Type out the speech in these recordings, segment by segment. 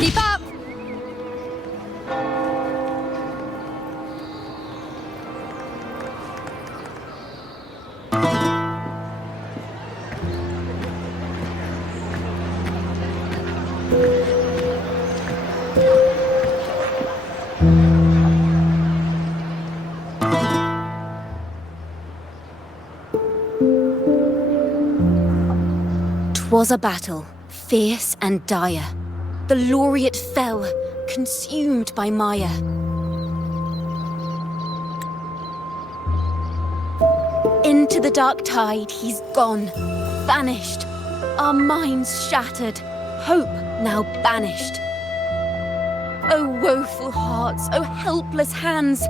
Keep up! 'Twas a battle, fierce and dire. The laureate fell, consumed by mire. Into the dark tide he's gone, vanished. Our minds shattered, hope now banished. O woeful hearts, O helpless hands,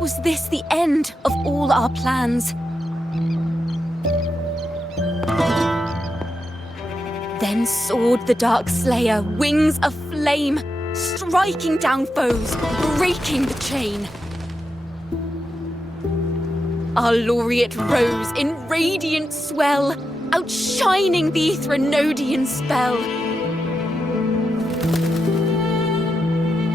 was this the end of all our plans? Then soared the dark slayer, wings aflame, striking down foes, breaking the chain. Our laureate rose in radiant swell, outshining the Threnodian spell.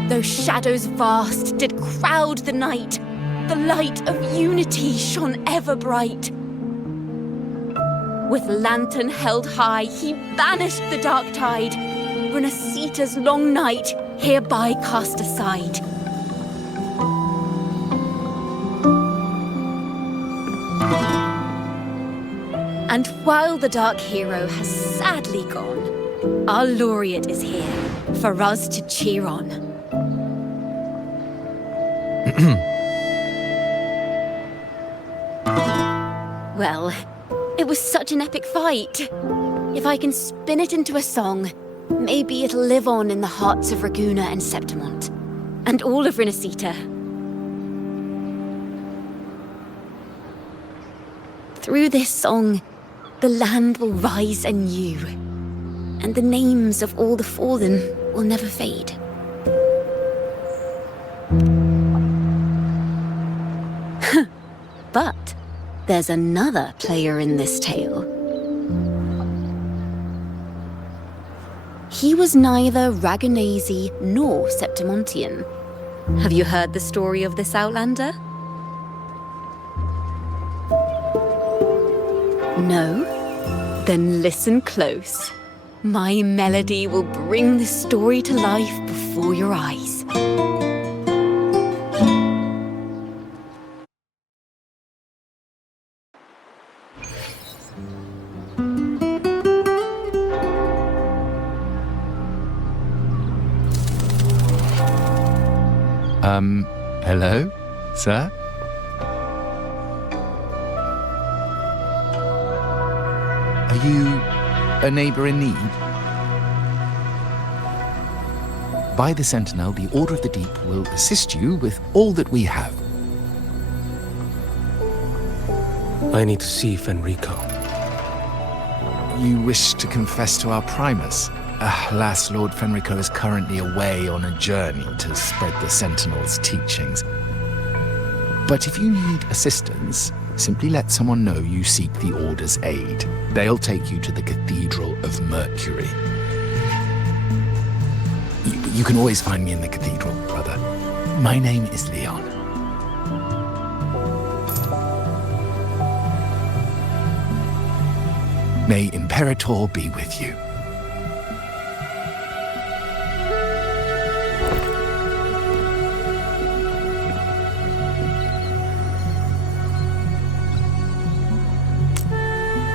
Though shadows vast did crowd the night, the light of unity shone ever bright. With lantern held high, he banished the dark tide, Renasita's long night hereby cast aside. And while the dark hero has sadly gone, our laureate is here for us to cheer on. Well, it was such an epic fight. If I can spin it into a song, maybe it'll live on in the hearts of Raguna and Septimont, and all of Renasita. Through this song, the land will rise anew, and the names of all the fallen will never fade. But there's another player in this tale. He was neither Raganese nor Septimontian. Have you heard the story of this outlander? No? Then listen close. My melody will bring the story to life before your eyes. Hello, sir? Are you a neighbor in need? By the Sentinel, the Order of the Deep will assist you with all that we have. I need to see Fenrico. You wish to confess to our Primus? Alas, Lord Fenrico is currently away on a journey to spread the Sentinel's teachings. But if you need assistance, simply let someone know you seek the Order's aid. They'll take you to the Cathedral of Mercury. You can always find me in the Cathedral, brother. My name is Leon. May Imperator be with you.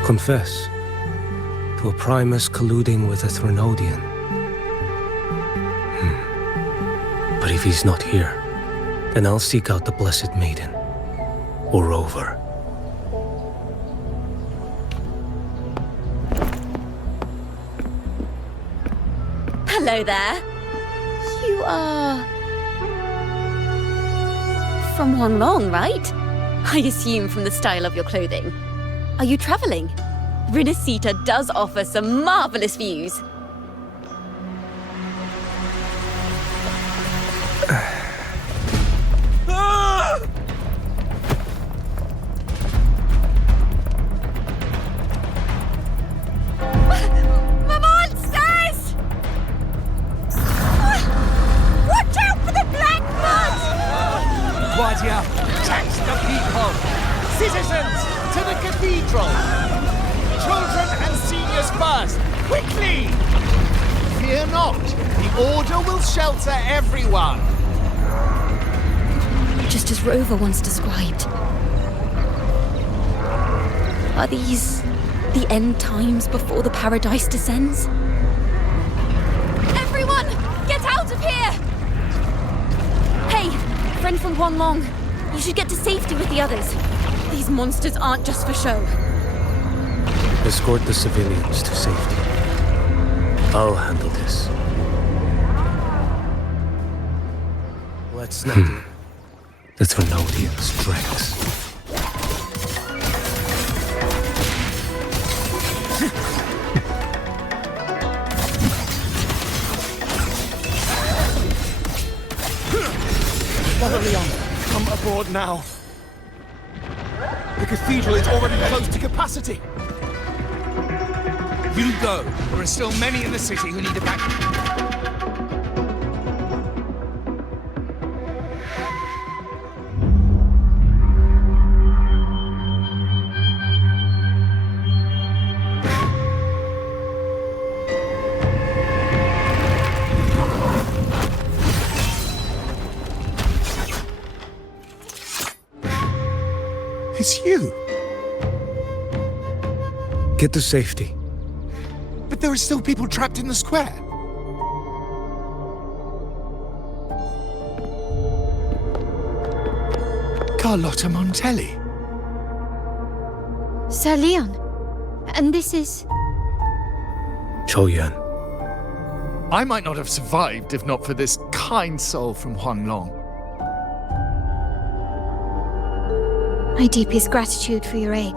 Confess to a Primus colluding with a Threnodian. But if he's not here, then I'll seek out the Blessed Maiden, or Rover. Hello there. You are... from Huanglong, right? I assume from the style of your clothing. Are you traveling? Renasita does offer some marvelous views. Order will shelter everyone. Just as Rover once described. Are these the end times before the paradise descends? Everyone, get out of here! Hey, friend from Huanglong, you should get to safety with the others. These monsters aren't just for show. Escort the civilians to safety. I'll handle this. Let's not do the Thrunodians' dregs. Brother Leon, come aboard now. The cathedral is already close to capacity. You go. There are still many in the city who need a back. It's you. Get to safety. But there are still people trapped in the square. Carlotta Montelli. Sir Leon. And this is... Choyan. I might not have survived if not for this kind soul from Huanglong. My deepest gratitude for your aid.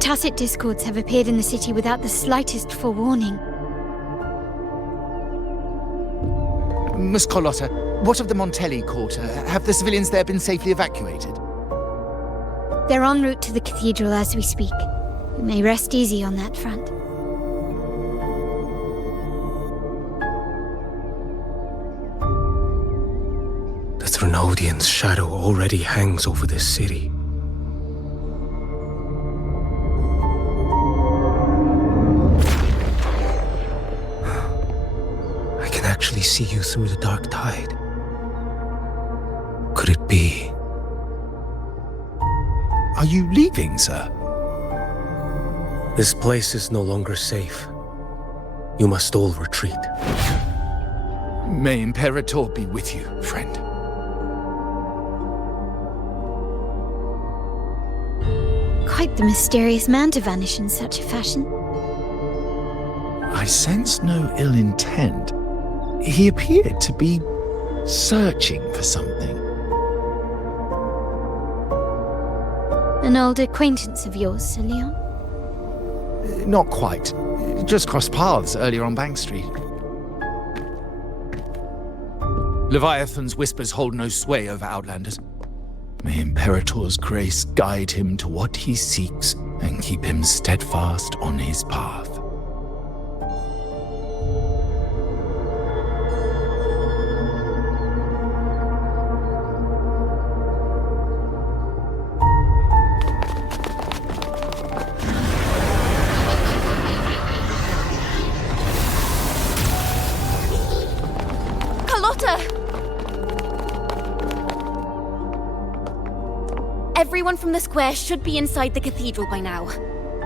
Tacit discords have appeared in the city without the slightest forewarning. Miss Carlotta, what of the Montelli quarter? Have the civilians there been safely evacuated? They're en route to the cathedral as we speak. You may rest easy on that front. The Thrunodians' shadow already hangs over this city. I can actually see you through the dark tide. Could it be? Are you leaving, sir? This place is no longer safe. You must all retreat. May Imperator be with you, friend. Quite the mysterious man to vanish in such a fashion. I sense no ill intent. He appeared to be searching for something. An old acquaintance of yours, Sir Leon? Not quite. Just crossed paths earlier on Bank Street. Leviathan's whispers hold no sway over Outlanders. May Imperator's grace guide him to what he seeks and keep him steadfast on his path. Everyone from the square should be inside the cathedral by now.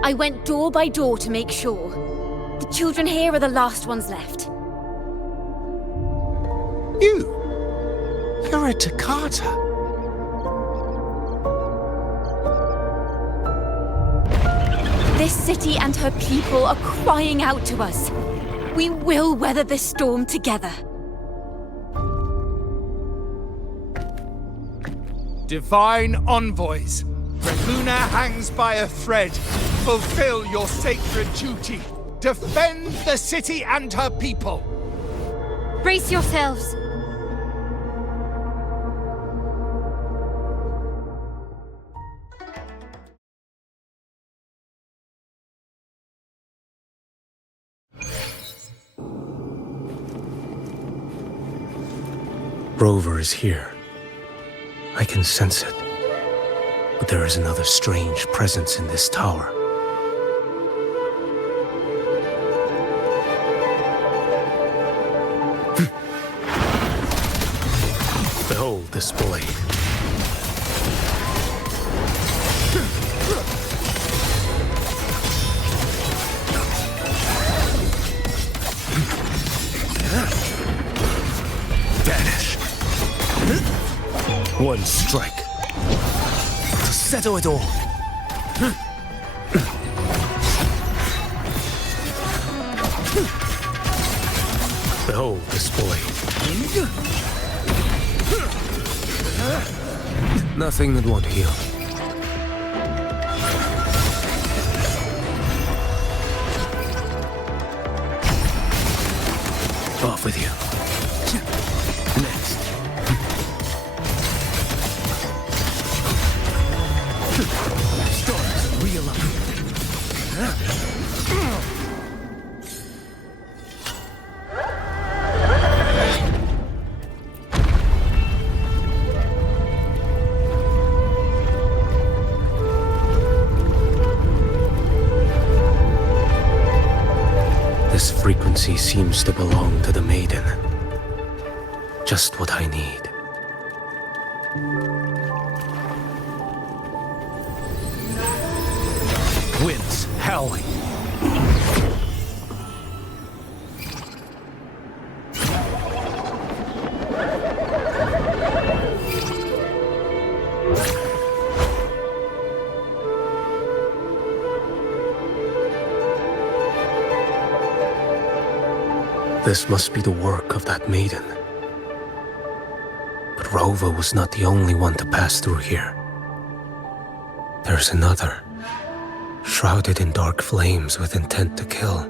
I went door by door to make sure. The children here are the last ones left. You're a Takata. This city and her people are crying out to us. We will weather this storm together. Divine envoys, Luna hangs by a thread. Fulfill your sacred duty. Defend the city and her people. Brace yourselves! Rover is here. I can sense it. But there is another strange presence in this tower. this blade. Vanish. One strike to settle it all. Behold this blade. Nothing that won't heal. Off with you. Next. Stars realign. This frequency seems to belong to the maiden. Just what I need. Winds howling. This must be the work of that maiden. But Rova was not the only one to pass through here. There's another, shrouded in dark flames with intent to kill.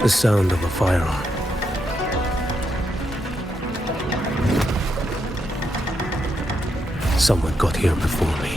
The sound of a firearm. Someone got here before me.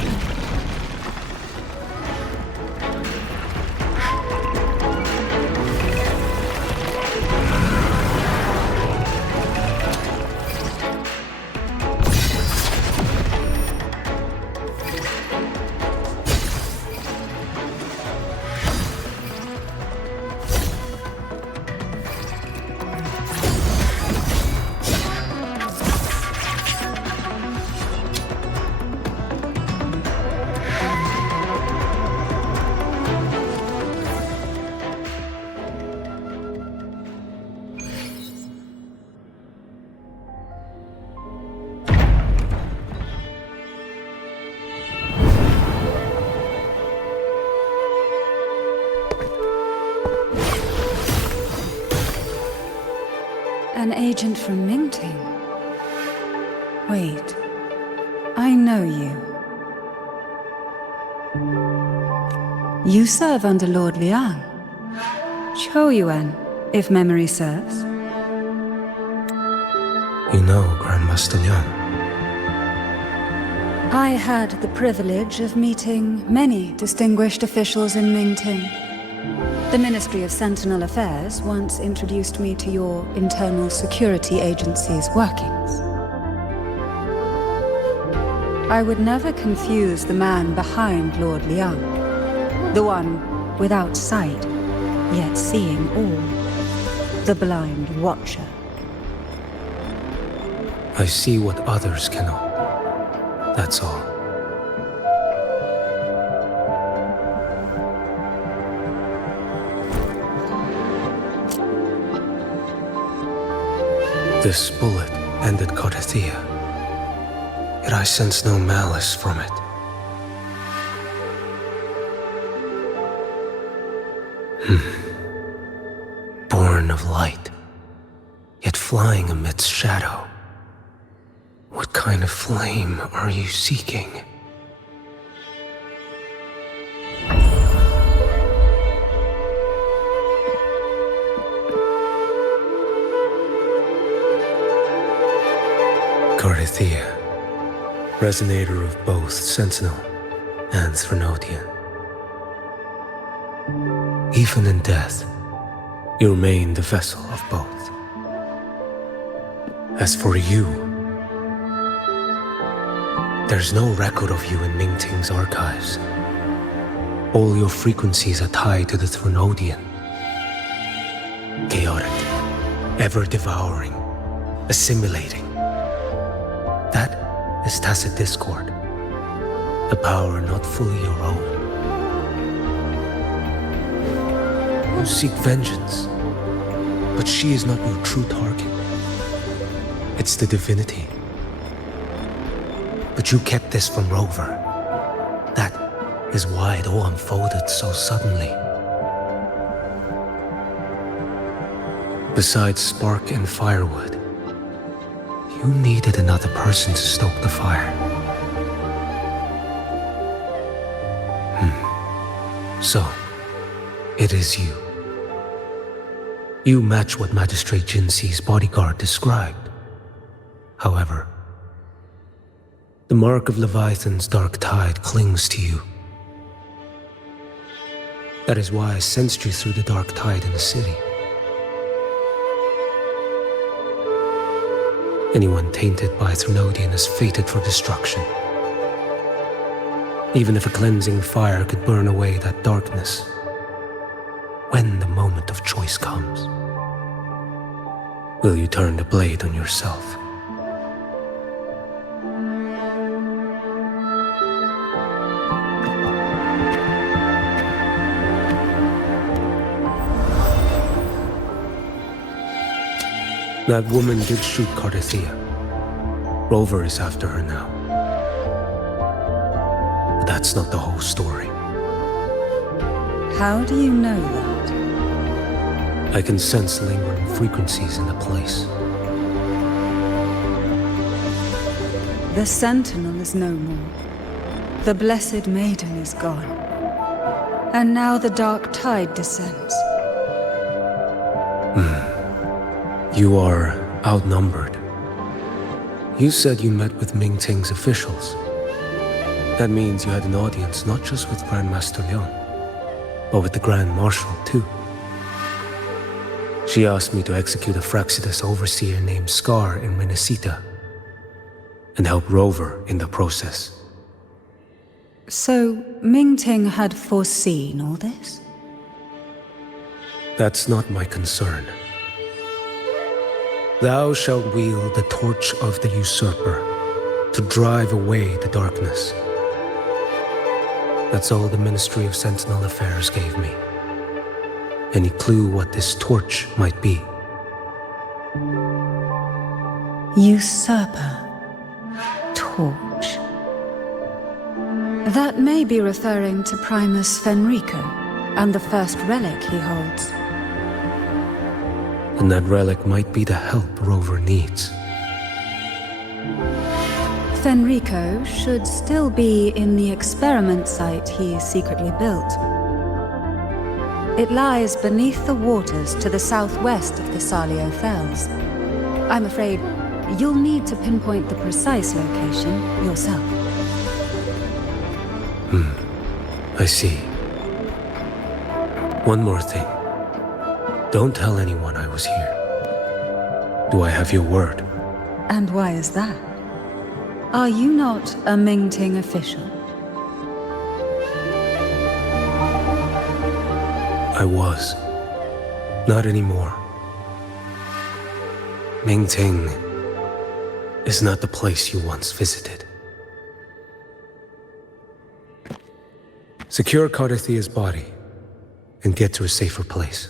An agent from Mingting? Wait, I know you. You serve under Lord Liang. Choyuan, if memory serves. You know Grandmaster Liang. I had the privilege of meeting many distinguished officials in Mingting. The Ministry of Sentinel Affairs once introduced me to your internal security agency's workings. I would never confuse the man behind Lord Liang, the one without sight, yet seeing all, the blind watcher. I see what others cannot. That's all. This bullet ended Carthia, yet I sense no malice from it. Born of light, yet flying amidst shadow. What kind of flame are you seeking? Carthia, resonator of both Sentinel and Threnodian. even in death, you remain the vessel of both. As for you, there's no record of you in Mingting's archives. All your frequencies are tied to the Thronodian. Chaotic, ever-devouring, assimilating. That is tacit discord, a power not fully your own. You seek vengeance, but she is not your true target. It's the divinity. But you kept this from Rover. That is why it all unfolded so suddenly. Besides spark and firewood, you needed another person to stoke the fire. So, it is you. You match what Magistrate Jinxi's bodyguard described. However, the mark of Leviathan's dark tide clings to you. That is why I sensed you through the dark tide in the city. Anyone tainted by Thronodian is fated for destruction. Even if a cleansing fire could burn away that darkness, when the moment of choice comes, will you turn the blade on yourself? That woman did shoot Cardathea. Rover is after her now. But that's not the whole story. How do you know that? I can sense lingering frequencies in the place. The Sentinel is no more. The Blessed Maiden is gone. And now the dark tide descends. You are outnumbered. You said you met with Mingting's officials. That means you had an audience not just with Grandmaster Leon, but with the Grand Marshal too. She asked me to execute a Fraxidus overseer named Scar in Minnesota and help Rover in the process. So, Mingting had foreseen all this? That's not my concern. Thou shalt wield the torch of the usurper to drive away the darkness. That's all the Ministry of Sentinel Affairs gave me. Any clue what this torch might be? Usurper. Torch. That may be referring to Primus Fenrico and the first relic he holds. And that relic might be the help Rover needs. Fenrico should still be in the experiment site he secretly built. It lies beneath the waters to the southwest of the Salio Fells. I'm afraid you'll need to pinpoint the precise location yourself. I see. One more thing. Don't tell anyone I was here. Do I have your word? And why is that? Are you not a Mingting official? I was. Not anymore. Mingting is not the place you once visited. Secure Cardathea's body and get to a safer place.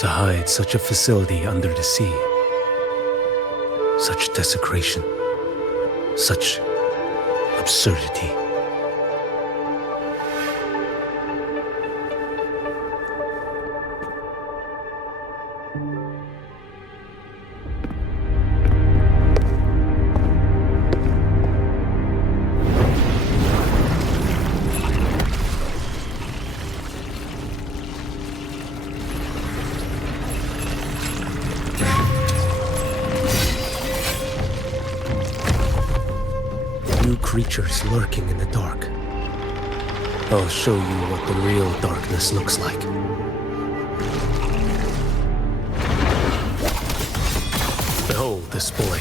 To hide such a facility under the sea. Such desecration. Such absurdity. You creatures lurking in the dark. I'll show you what the real darkness looks like. Behold this blade.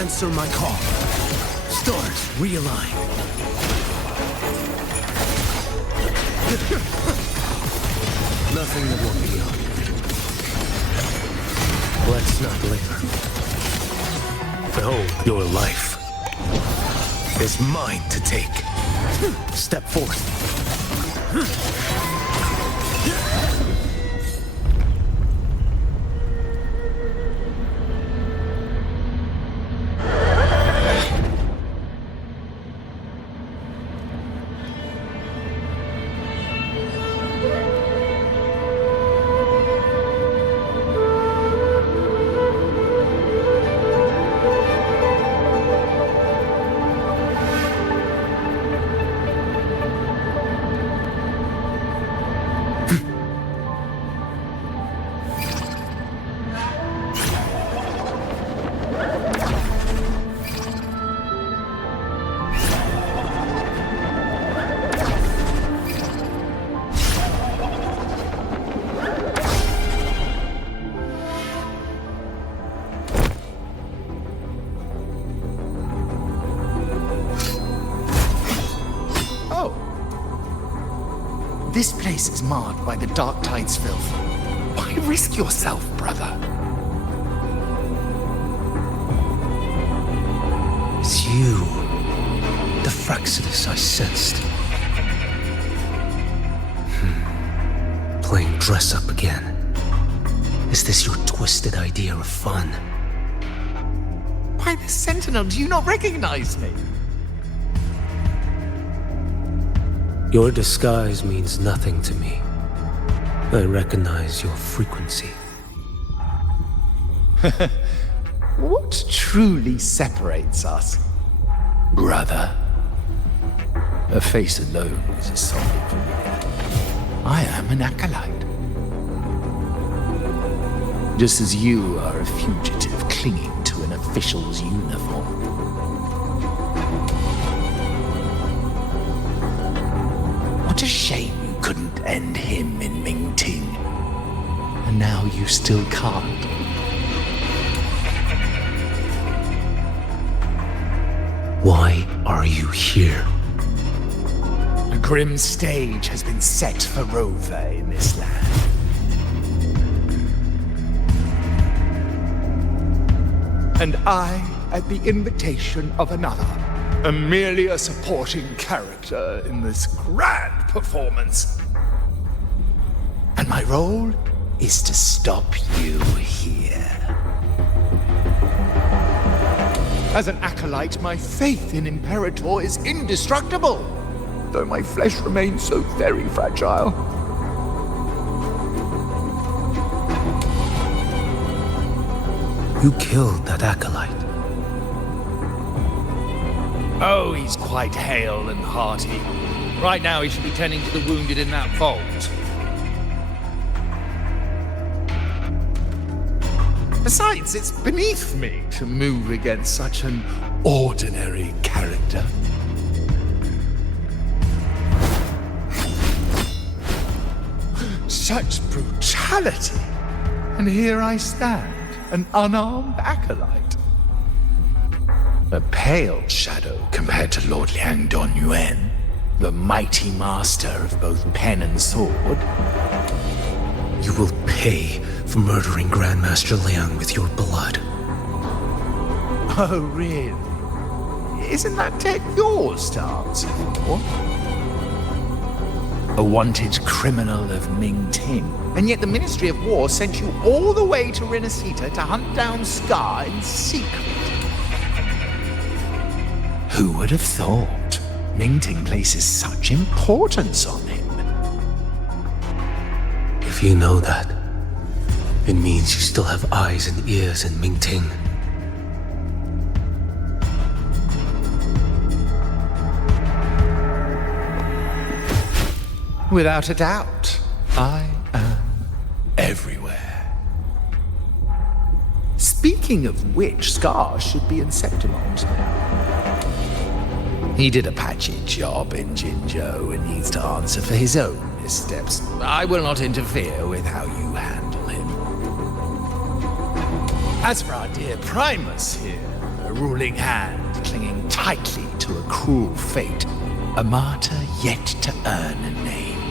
Answer my call. Stars, realign. Nothing that won't be on. Let's not linger. Behold, your life is mine to take. Step forth. This place is marred by the Dark Tide's filth. Why risk yourself, brother? It's you. The Fraxidus I sensed. Playing dress up again. Is this your twisted idea of fun? Why, the Sentinel, do you not recognize me? Your disguise means nothing to me. I recognize your frequency. What truly separates us, brother? A face alone is a solid for me. I am an acolyte. Just as you are a fugitive clinging to an official's uniform. What a shame you couldn't end him in Mingting. And now you still can't. Why are you here? A grim stage has been set for Rover in this land. And I, at the invitation of another, am merely a supporting character in this grand performance. And my role is to stop you here. As an acolyte, my faith in Imperator is indestructible, though my flesh remains so very fragile. You killed that acolyte. Oh, he's quite hale and hearty. Right now he should be tending to the wounded in that vault. Besides, it's beneath me to move against such an ordinary character. Such brutality! And here I stand, an unarmed acolyte. A pale shadow compared to Lord Liang Don Yuan, the mighty master of both pen and sword. You will pay for murdering Grandmaster Liang with your blood. Oh, really? Isn't that tech yours to answer for? A wanted criminal of Mingting, and yet the Ministry of War sent you all the way to Renacita to hunt down Scar in secret. Who would have thought Mingting places such importance on him? If you know that, it means you still have eyes and ears in Mingting. Without a doubt, I am everywhere. Speaking of which, scars should be in Septimon's now. He did a patchy job in Jinzhou and needs to answer for his own missteps. I will not interfere with how you handle him. As for our dear Primus here, a ruling hand clinging tightly to a cruel fate, a martyr yet to earn a name.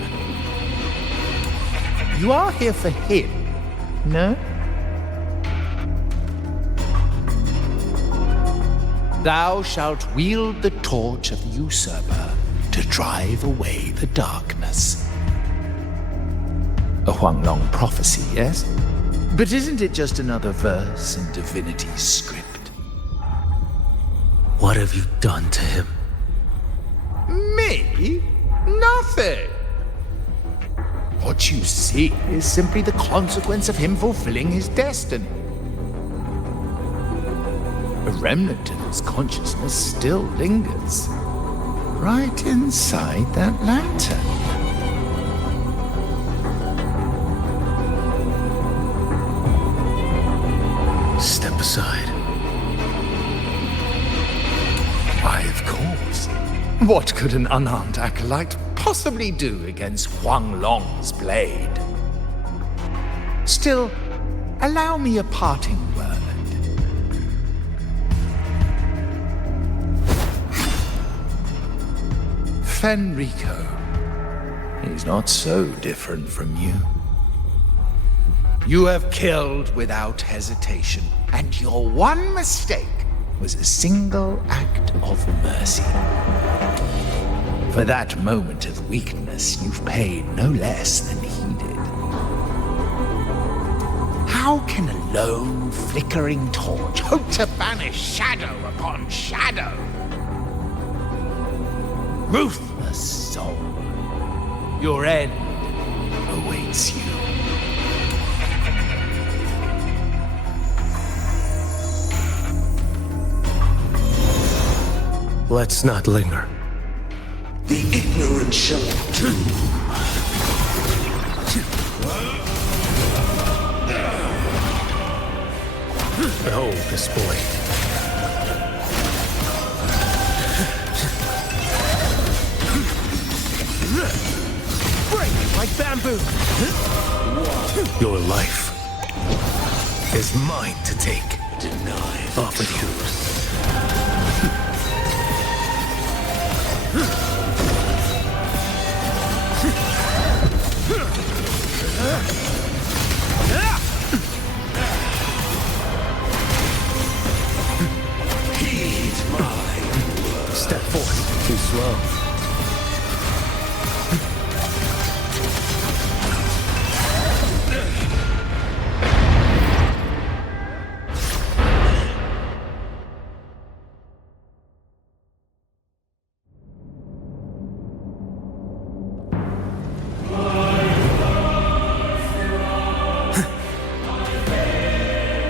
You are here for him, no? Thou shalt wield the torch of the usurper to drive away the darkness. A Huanglong prophecy, yes? But isn't it just another verse in divinity's script? What have you done to him? Me? Nothing! What you see is simply the consequence of him fulfilling his destiny. A remnant of his consciousness still lingers, right inside that lantern. Step aside. Why, of course. What could an unarmed acolyte possibly do against Huanglong's blade? Still, allow me a parting word. Fenrico. He's not so different from you. You have killed without hesitation, and your one mistake was a single act of mercy. For that moment of weakness, you've paid no less than he did. How can a lone, flickering torch hope to banish shadow upon shadow? Ruthless soul, your end awaits you. Let's not linger. The ignorant shall do. Behold this boy. Break like bamboo! Your life is mine to take. Denied. Offered you. Heed my Step forth. Too slow.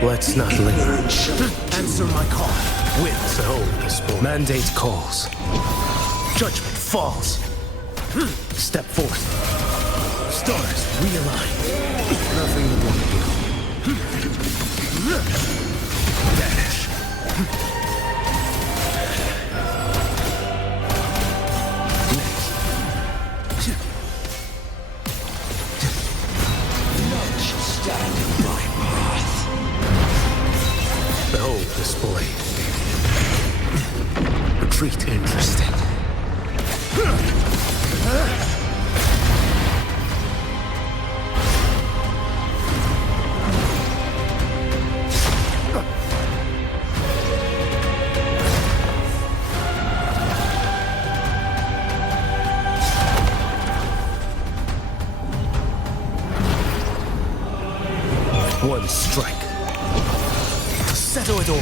Let's not linger. Answer my call. Winds hold this boy. Mandate calls. Judgment falls. Step forth. Stars realign. Nothing that won't do. Vanish. none shall stand in my path. Behold this boy. Retreat interesting. One strike. To settle it all.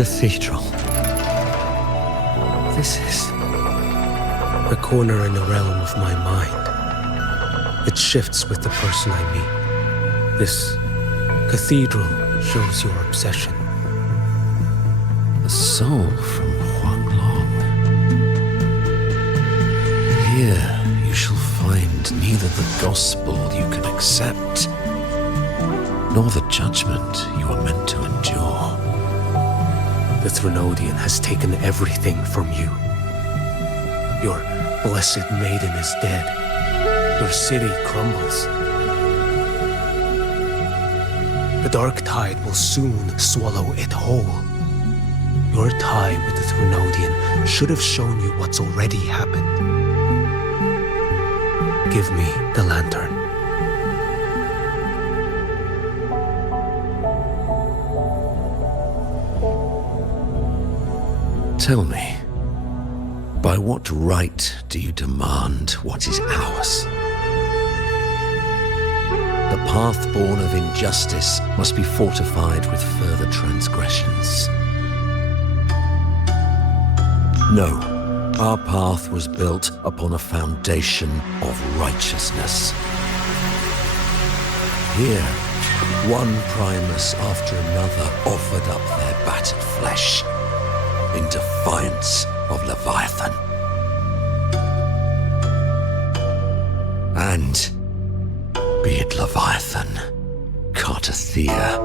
cathedral. This is a corner in the realm of my mind. It shifts with the person I meet. This cathedral shows your obsession. A soul from Huanglong. Here you shall find neither the gospel you can accept, nor the judgment you are meant to endure. The Threnodian has taken everything from you. Your blessed maiden is dead. Your city crumbles. The dark tide will soon swallow it whole. Your tie with the Threnodian should have shown you what's already happened. Give me the lantern. Tell me, by what right do you demand what is ours? The path born of injustice must be fortified with further transgressions. No, our path was built upon a foundation of righteousness. Here, one Primus after another offered up their battered flesh in defiance of Leviathan. And be it Leviathan, Cartathea,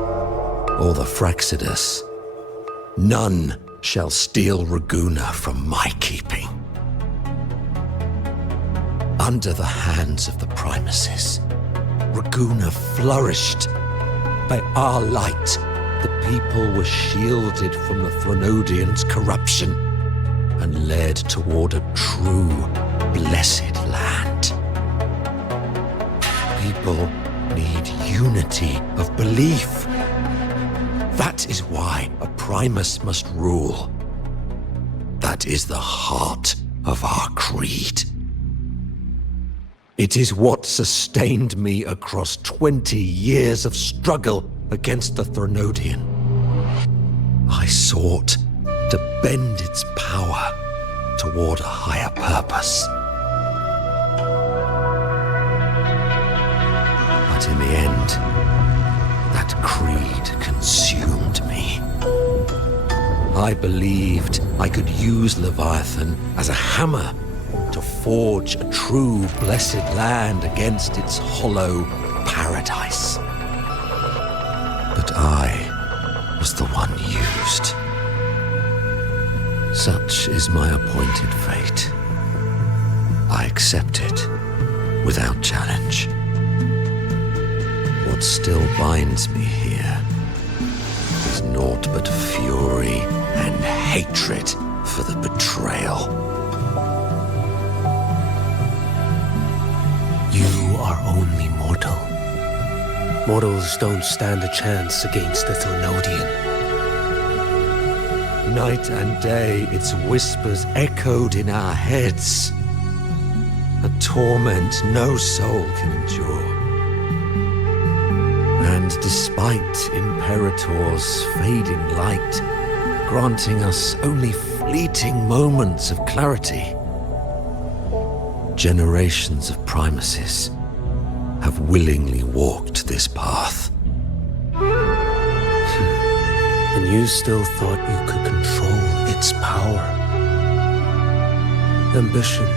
or the Fraxidus, none shall steal Raguna from my keeping. Under the hands of the Primuses, Raguna flourished. By our light, the people were shielded from the Threnodians' corruption and led toward a true, blessed land. People need unity of belief. That is why a Primus must rule. That is the heart of our creed. It is what sustained me across 20 years of struggle against the Threnodian. I sought to bend its power toward a higher purpose. But in the end, that creed consumed me. I believed I could use Leviathan as a hammer to forge a true blessed land against its hollow paradise. But I was the one used. Such is my appointed fate. I accept it without challenge. What still binds me here is naught but fury and hatred for the betrayal. You are only mortal. Mortals don't stand a chance against the Threnodian. Night and day, its whispers echoed in our heads. A torment no soul can endure. And despite Imperator's fading light, granting us only fleeting moments of clarity, generations of Primuses have willingly walked this path. And you still thought you could control its power. Ambition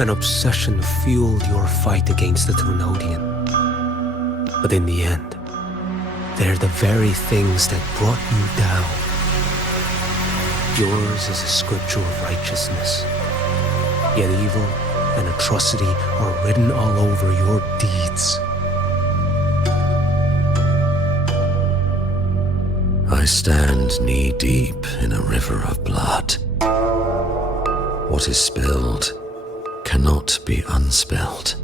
and obsession fueled your fight against the Threnodian. But in the end, they're the very things that brought you down. Yours is a scripture of righteousness, yet evil and atrocity are written all over your deeds. I stand knee-deep in a river of blood. What is spilled cannot be unspilled.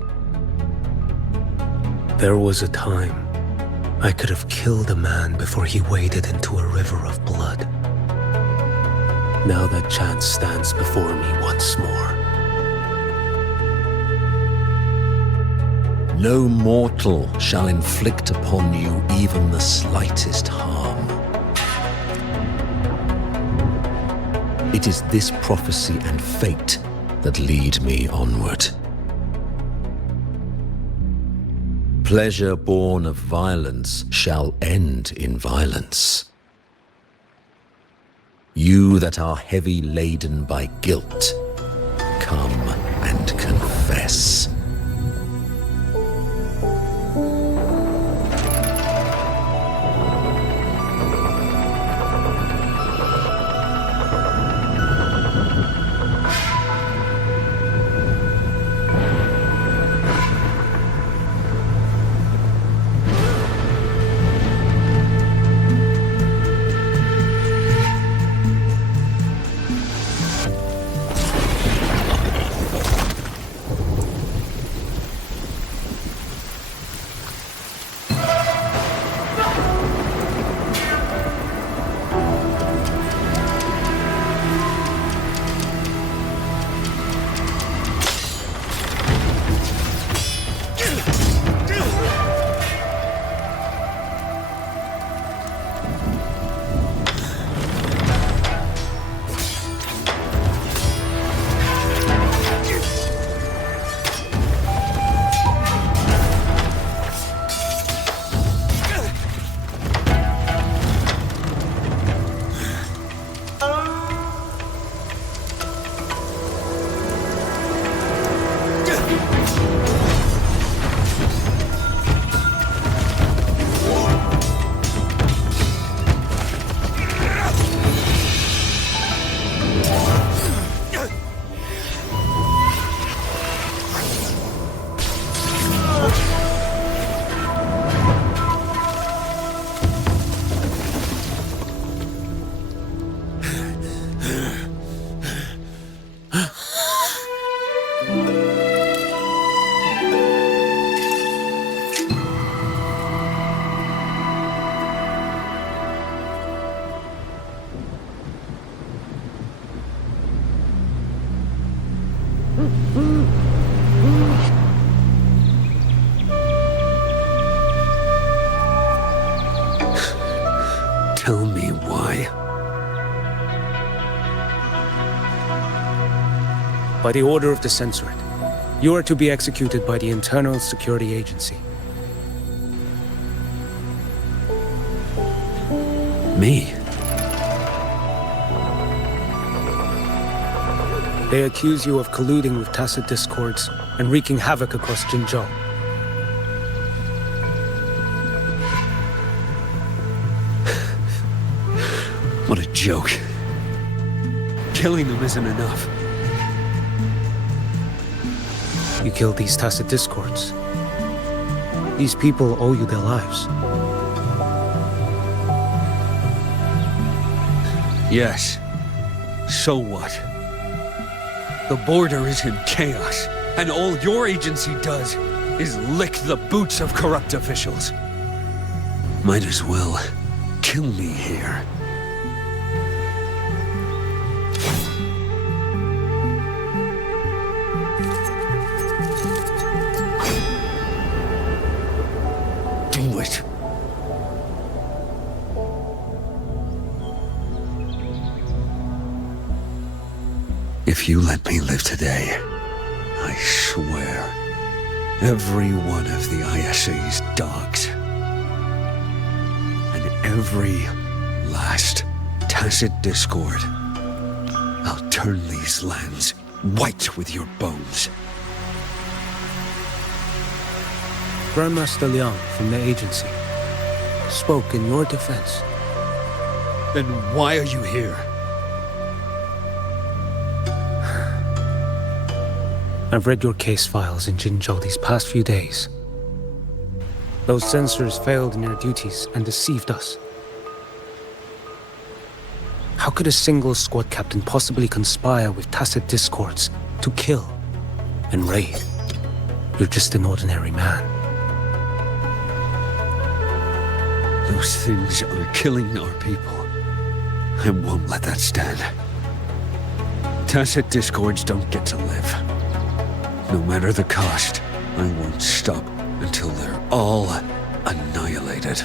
There was a time I could have killed a man before he waded into a river of blood. Now that chance stands before me once more. No mortal shall inflict upon you even the slightest harm. it is this prophecy and fate that lead me onward. Pleasure born of violence shall end in violence. You that are heavy laden by guilt, come and confess. Tell me why. By the order of the Censorate, you are to be executed by the Internal Security Agency. Me? They accuse you of colluding with tacit discords and wreaking havoc across Jinzhou. What a joke. Killing them isn't enough. You killed these tacit discords. These people owe you their lives. Yes. So what? The border is in chaos, and all your agency does is lick the boots of corrupt officials. Might as well kill me here. Do it. If you let me live today, I swear, every one of the ISA's dogs, and every last tacit discord, I'll turn these lands white with your bones. Grandmaster Liang from the agency spoke in your defense. Then why are you here? I've read your case files in Jinzhou these past few days. Those censors failed in their duties and deceived us. How could a single squad captain possibly conspire with tacit discords to kill and raid? You're just an ordinary man. Those things are killing our people. I won't let that stand. Tacit discords don't get to live. No matter the cost, I won't stop until they're all annihilated.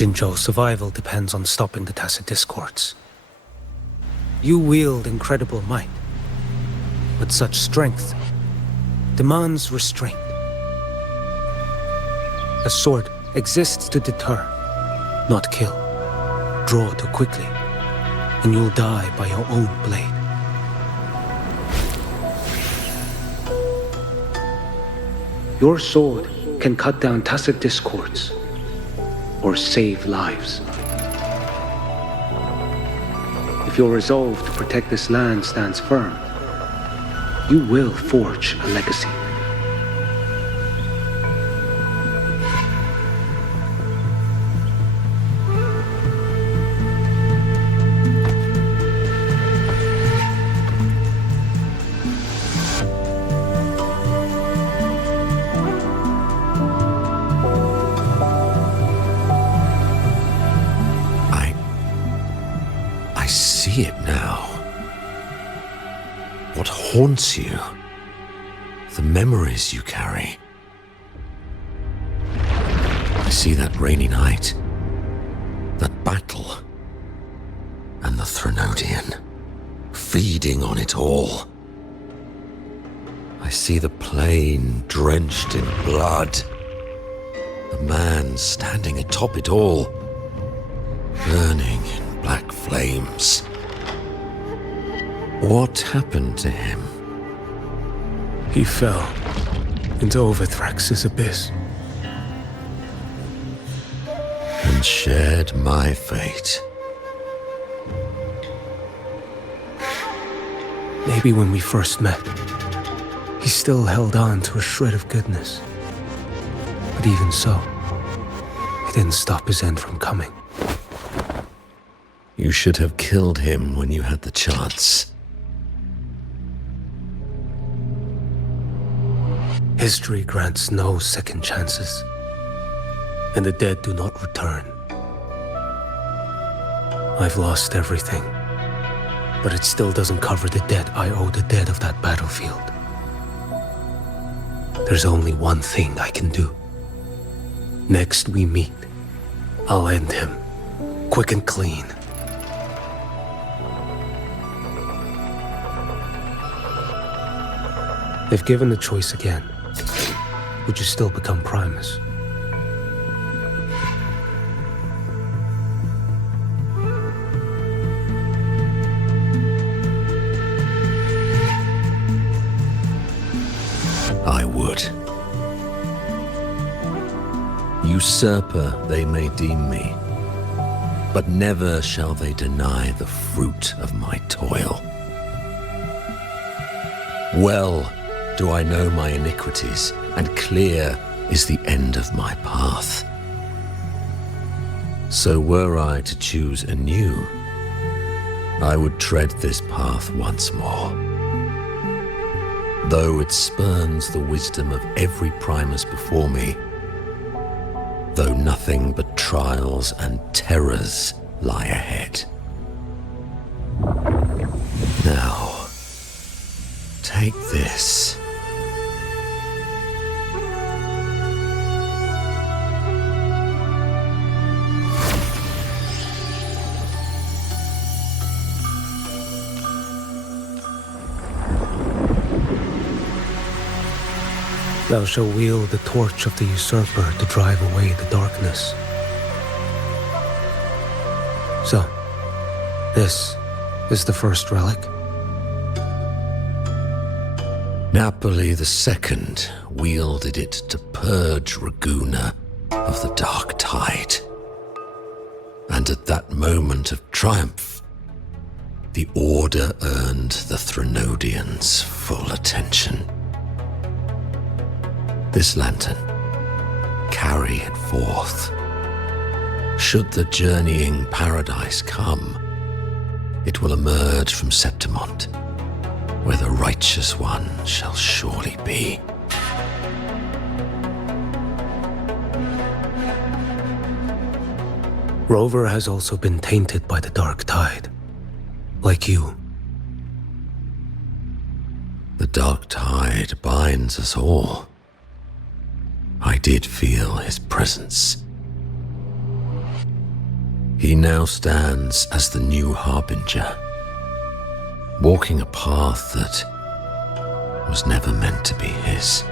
Jinzhou's survival depends on stopping the Tacit Discords. You wield incredible might, but such strength demands restraint. A sword exists to deter, not kill. Draw too quickly, and you'll die by your own blade. Your sword can cut down Tacit Discords, or save lives. If your resolve to protect this land stands firm, you will forge a legacy. I see it now. What haunts you? The memories you carry. I see that rainy night, that battle, and the Threnodian, feeding on it all. I see the plain drenched in blood, the man standing atop it all, burning in black flames. What happened to him? He fell into Overthrax's abyss. And shared my fate. Maybe when we first met, he still held on to a shred of goodness. But even so, it didn't stop his end from coming. You should have killed him when you had the chance. History grants no second chances, and the dead do not return. I've lost everything, but it still doesn't cover the debt I owe the dead of that battlefield. There's only one thing I can do. Next we meet, I'll end him, quick and clean. If given the choice again, would you still become Primus? I would. Usurper they may deem me, but never shall they deny the fruit of my toil. Well do I know my iniquities, and clear is the end of my path. So were I to choose anew, I would tread this path once more. Though it spurns the wisdom of every Primus before me, though nothing but trials and terrors lie ahead. Now, take this. Thou shalt wield the torch of the usurper to drive away the darkness. So, this is the first relic. Napoli II wielded it to purge Raguna of the dark tide. And at that moment of triumph, the Order earned the Threnodians' full attention. This lantern, carry it forth. Should the journeying paradise come, it will emerge from Septimont, where the righteous one shall surely be. Rover has also been tainted by the dark tide, like you. The dark tide binds us all. I did feel his presence. He now stands as the new harbinger, walking a path that was never meant to be his.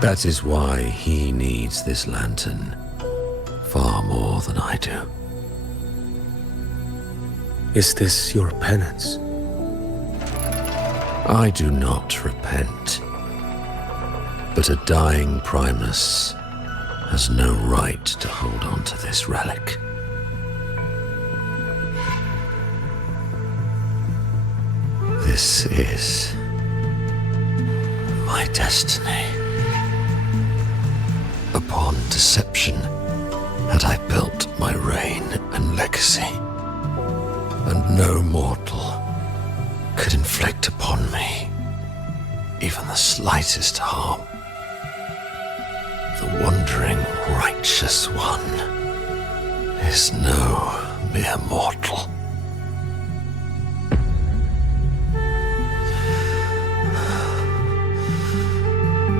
That is why he needs this lantern far more than I do. Is this your penance? I do not repent, but a dying Primus has no right to hold on to this relic. This is my destiny. Upon deception had I built my reign and legacy, and no mortal could inflict upon me even the slightest harm. The wandering righteous one is no mere mortal.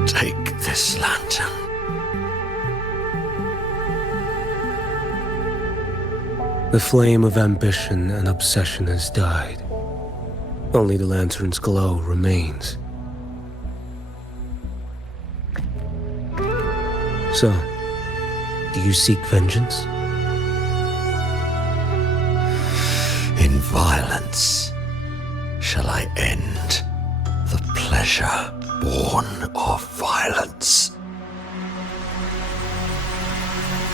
Take this lantern. The flame of ambition and obsession has died. Only the lantern's glow remains. So, do you seek vengeance? In violence shall I end the pleasure born of violence.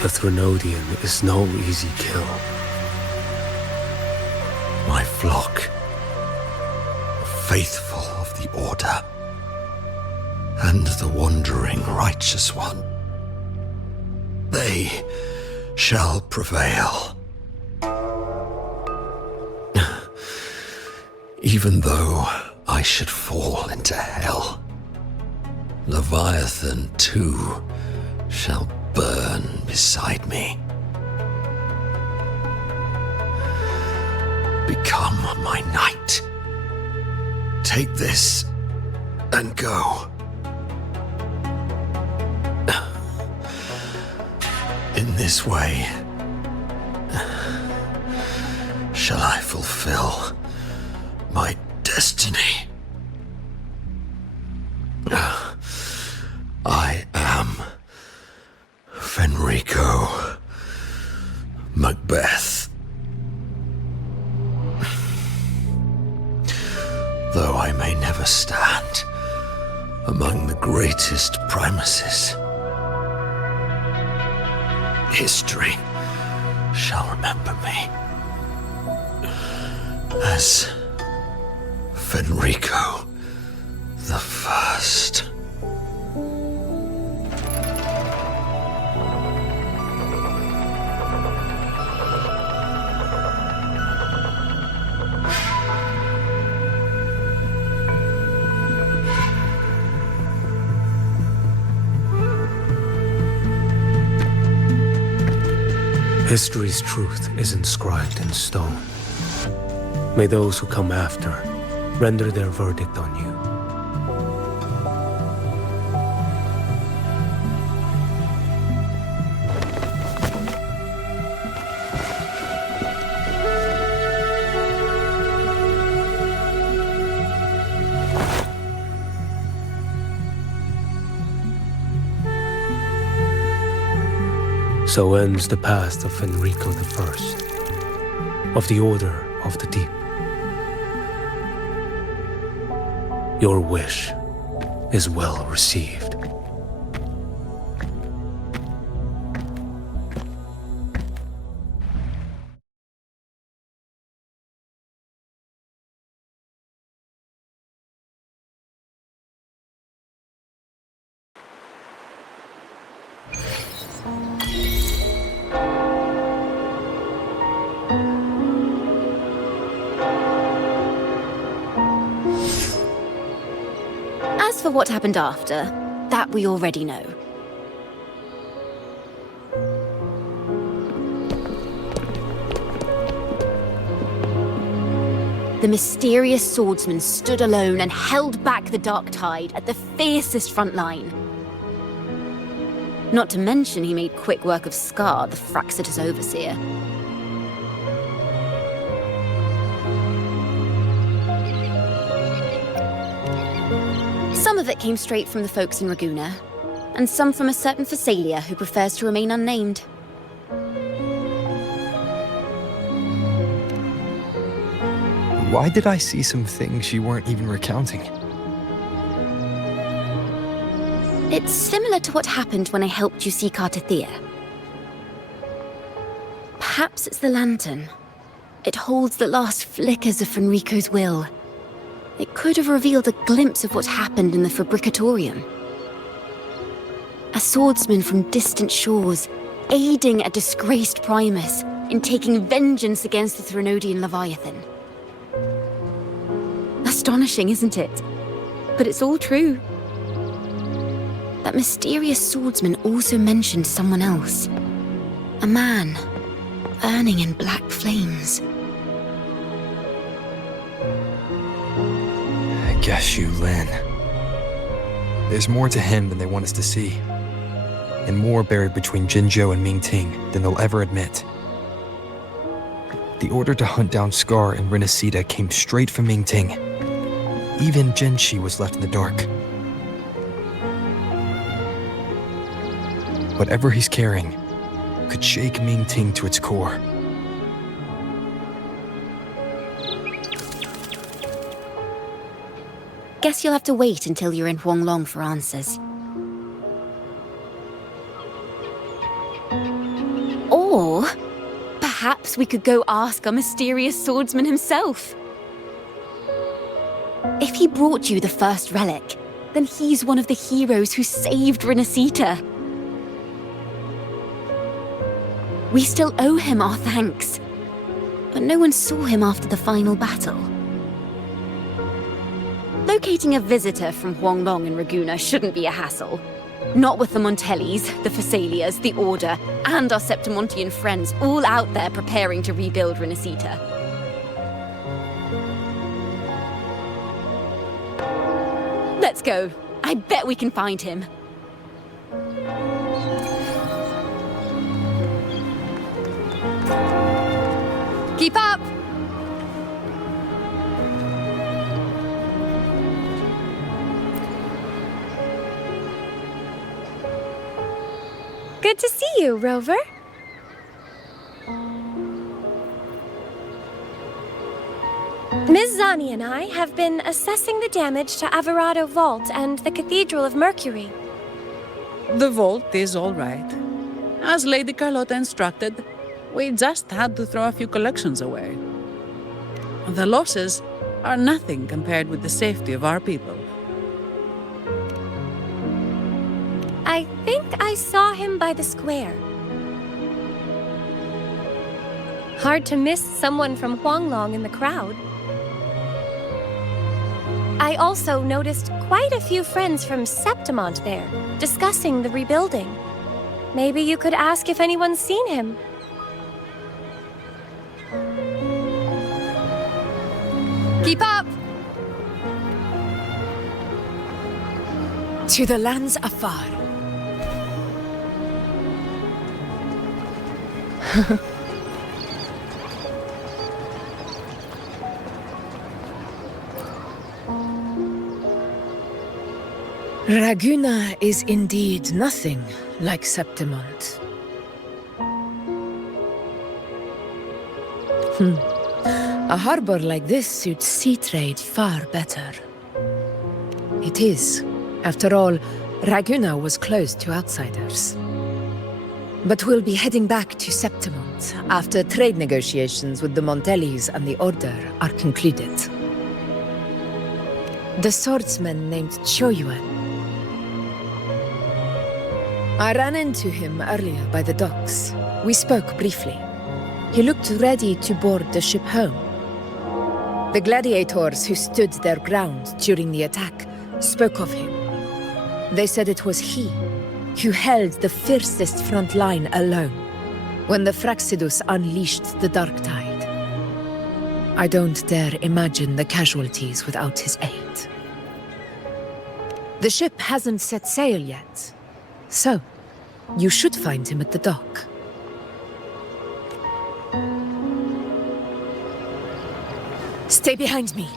The Threnodian is no easy kill. My flock, faithful of the Order, and the wandering righteous one, they shall prevail. Even though I should fall into hell, Leviathan too shall burn beside me. Become my knight. Take this and go. In this way, shall I fulfill my destiny. I am Fenrico Macbeth. Though I may never stand among the greatest Primuses, history shall remember me as Fenrico the First. History's truth is inscribed in stone. May those who come after render their verdict on you. So ends the past of Fenrico I, of the Order of the Deep. Your wish is well received. As for what happened after, that we already know. The mysterious swordsman stood alone and held back the dark tide at the fiercest front line. Not to mention he made quick work of Scar, the Fraxitus overseer. Some of it came straight from the folks in Raguna, and some from a certain Phasalia who prefers to remain unnamed. Why did I see some things you weren't even recounting? It's similar to what happened when I helped you seek Artathea. Perhaps it's the lantern. It holds the last flickers of Fenrico's will. It could have revealed a glimpse of what happened in the Fabricatorium. A swordsman from distant shores, aiding a disgraced Primus in taking vengeance against the Threnodian Leviathan. Astonishing, isn't it? But it's all true. That mysterious swordsman also mentioned someone else. A man, burning in black flames. I guess you, Lin. There's more to him than they want us to see. And more buried between Jinzhou and Mingting than they'll ever admit. The order to hunt down Scar and Renacita came straight from Mingting. Even Jinshi was left in the dark. Whatever he's carrying could shake Mingting to its core. Guess you'll have to wait until you're in Huanglong for answers. Or perhaps we could go ask our mysterious swordsman himself. If he brought you the first relic, then he's one of the heroes who saved Renacita. We still owe him our thanks, but no one saw him after the final battle. Locating a visitor from Huanglong and Raguna shouldn't be a hassle. Not with the Montellis, the Phasalias, the Order, and our Septimontian friends all out there preparing to rebuild Renacita. Let's go. I bet we can find him. Keep up! Good to see you, Rover. Ms. Zani and I have been assessing the damage to Averado Vault and the Cathedral of Mercury. The vault is all right. As Lady Carlotta instructed, we just had to throw a few collections away. The losses are nothing compared with the safety of our people. I think I saw him by the square. Hard to miss someone from Huanglong in the crowd. I also noticed quite a few friends from Septimont there, discussing the rebuilding. Maybe you could ask if anyone's seen him. Keep up! To the lands afar. Raguna is indeed nothing like Septimont. A harbor like this suits sea trade far better. It is. After all, Raguna was closed to outsiders. But we'll be heading back to Septimont after trade negotiations with the Montellis and the Order are concluded. The swordsman named Choyuan. I ran into him earlier by the docks. We spoke briefly. He looked ready to board the ship home. The gladiators who stood their ground during the attack spoke of him. They said it was he who held the fiercest front line alone when the Fraxidus unleashed the Dark Tide. I don't dare imagine the casualties without his aid. The ship hasn't set sail yet, so You should find him at the dock. Stay behind me.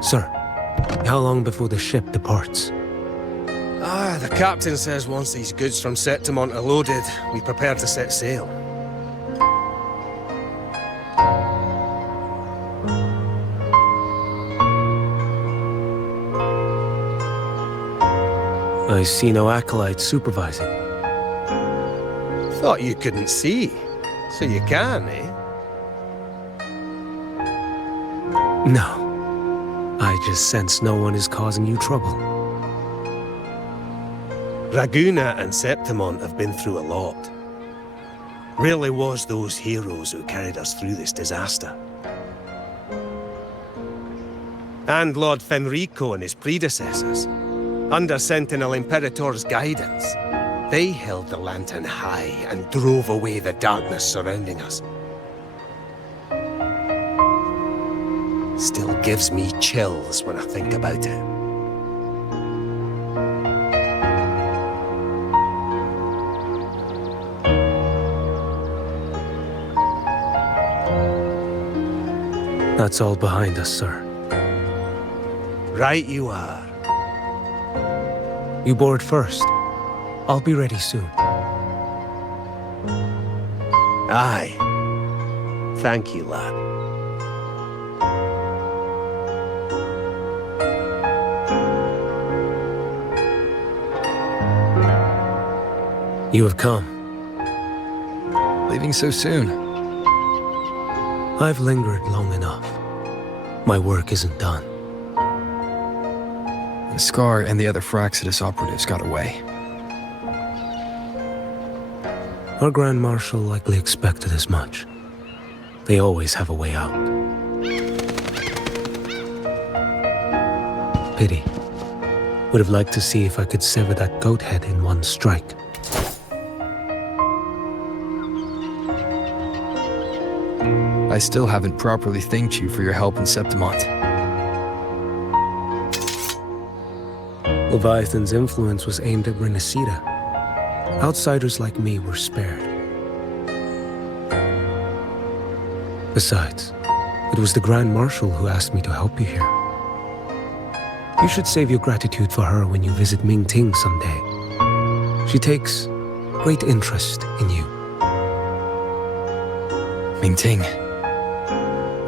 Sir, how long before the ship departs? The captain says once these goods from Septimont are loaded, we prepare to set sail. I see no acolytes supervising. Thought you couldn't see, so you can, eh? No. I just sense no one is causing you trouble. Raguna and Septimont have been through a lot. Really was those heroes who carried us through this disaster. And Lord Fenrico and his predecessors, under Sentinel Imperator's guidance, they held the lantern high and drove away the darkness surrounding us. Still gives me chills when I think about it. That's all behind us, sir. Right you are. You board first. I'll be ready soon. Aye. Thank you, lad. You have come. Leaving so soon? I've lingered long enough. My work isn't done. The Scar and the other Fraxidus operatives got away. Our Grand Marshal likely expected as much. They always have a way out. Pity. Would have liked to see if I could sever that goat head in one strike. I still haven't properly thanked you for your help in Septimont. Leviathan's influence was aimed at Renacida. Outsiders like me were spared. Besides, it was the Grand Marshal who asked me to help you here. You should save your gratitude for her when you visit Mingting someday. She takes great interest in you. Mingting.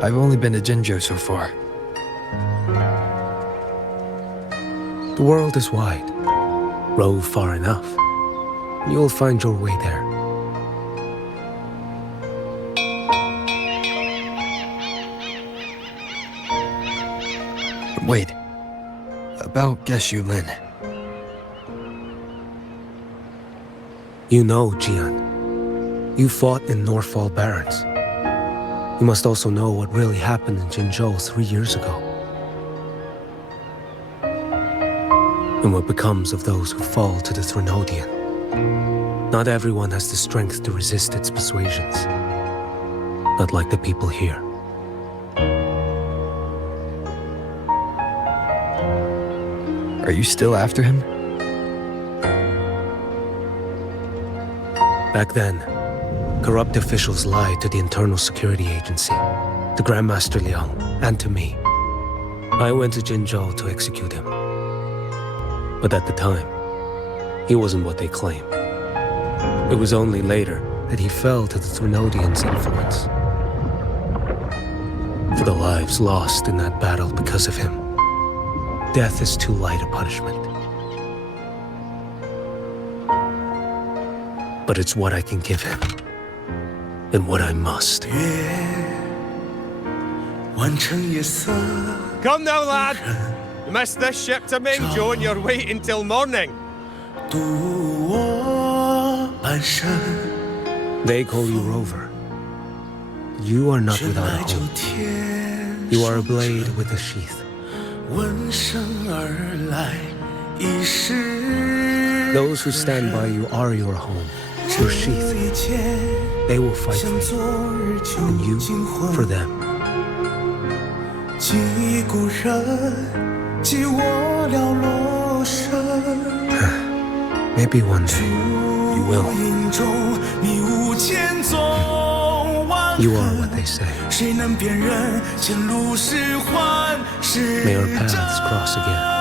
I've only been to Jinzhou so far. The world is wide. Rove far enough. You'll find your way there. Wait. About Geshu Lin. You know, Jian. You fought in Norfall Barrens. You must also know what really happened in Jinzhou 3 years ago. And what becomes of those who fall to the Threnodian. Not everyone has the strength to resist its persuasions. Not like the people here. Are you still after him? Back then, corrupt officials lied to the Internal Security Agency, to Grandmaster Liang, and to me. I went to Jinzhou to execute him. But at the time, he wasn't what they claim. It was only later that he fell to the Threnodians' influence. For the lives lost in that battle because of him, death is too light a punishment. But it's what I can give him, and what I must. Come now, lad! You missed this ship to Mingzhou and you're waiting till morning. They call you Rover. You are not without a home. You are a blade with a sheath. Those who stand by you are your home, your sheath. They will fight for you, and you for them. Maybe one day you will. You are what they say. May our paths cross again.